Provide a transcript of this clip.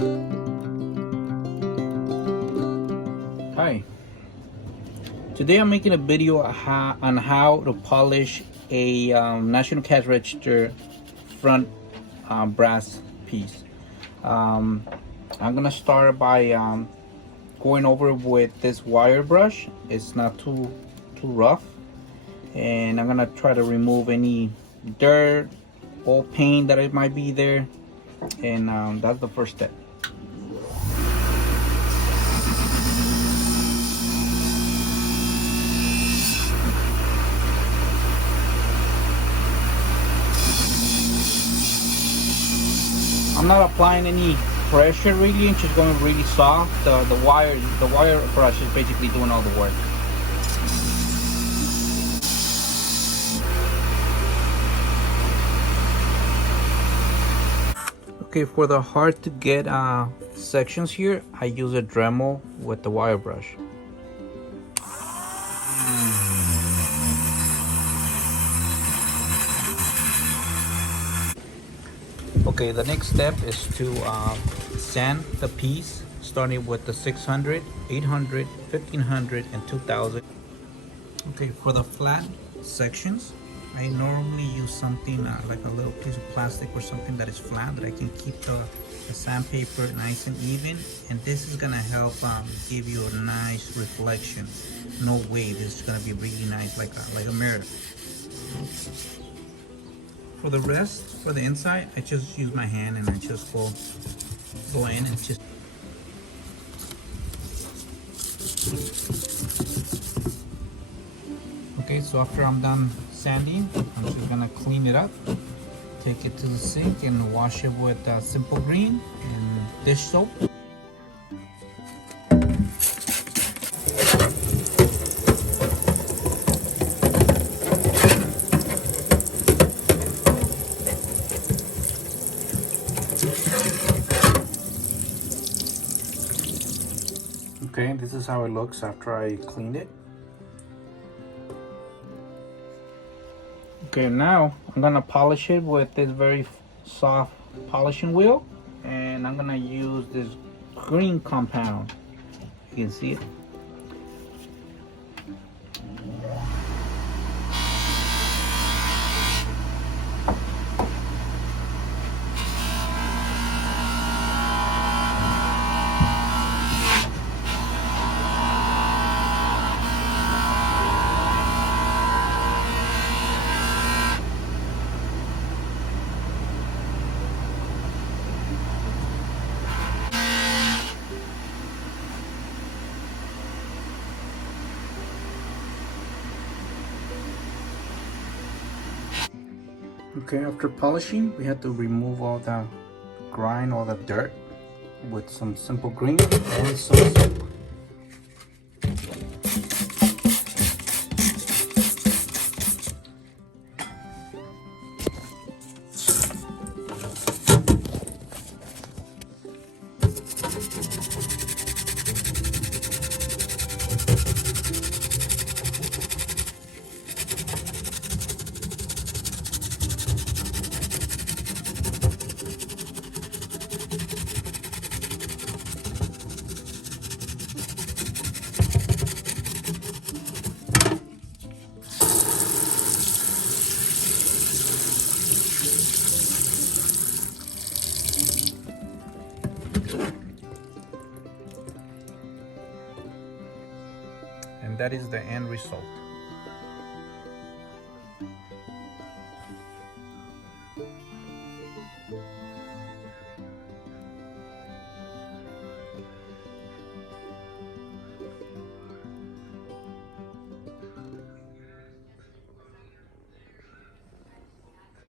Hi, today I'm making a video on how to polish a National Cash Register front brass piece. Um, I'm gonna start by going over with this wire brush. It's not too rough, and I'm gonna try to remove any dirt or paint that it might be there, and that's the first step. I'm not applying any pressure really. It's just going really soft. The wire brush is basically doing all the work. Okay, for the hard to get sections here, I use a Dremel with the wire brush. Okay, the next step is to sand the piece, starting with the 600, 800, 1500, and 2000. Okay, for the flat sections, I normally use something like a little piece of plastic or something that is flat that I can keep the sandpaper nice and even, and this is gonna help give you a nice reflection. No way, this is gonna be really nice, like a mirror. For the rest, for the inside, I just use my hand and I just go in and just. Okay, so after I'm done sanding, I'm just gonna clean it up, take it to the sink and wash it with Simple Green and dish soap. Okay, this is how it looks after I cleaned it. Okay, now I'm gonna polish it with this very soft polishing wheel, and I'm gonna use this green compound. You can see it. Okay, after polishing, we have to remove all the grime, all the dirt with some Simple Green and some soap. And that is the end result.